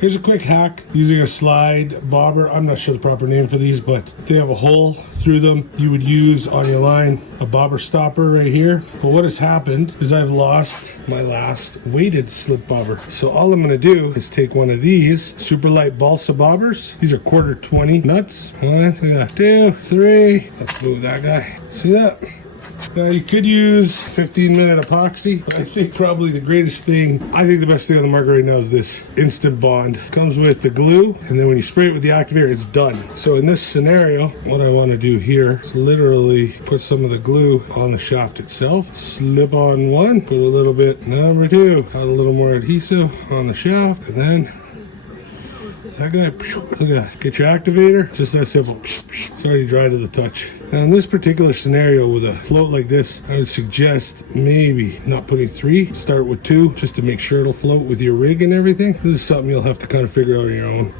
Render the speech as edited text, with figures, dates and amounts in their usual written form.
Here's a quick hack using a slide bobber. I'm not sure the proper name for these, but if they have a hole through them, you would use on your line a bobber stopper right here. But what has happened is I've lost my last weighted slip bobber. So all I'm gonna do is take one of these super light balsa bobbers. These are 1/4 nuts. 1, 2, 3. Let's move that guy. See that? Now you could use 15-minute epoxy, but I think probably the greatest thing, I think the best thing on the market right now is this Instant Bond. Comes with the glue, and then when you spray it with the activator, it's done. So in this scenario, what I want to do here is literally put some of the glue on the shaft itself, slip on one, put a little bit number 2, add a little more adhesive on the shaft, and then that guy, look at that. Get your activator, just that simple. It's already dry to the touch. Now in this particular scenario with a float like this, I would suggest maybe not putting 3, start with 2, just to make sure it'll float with your rig and everything. This is something you'll have to kind of figure out on your own.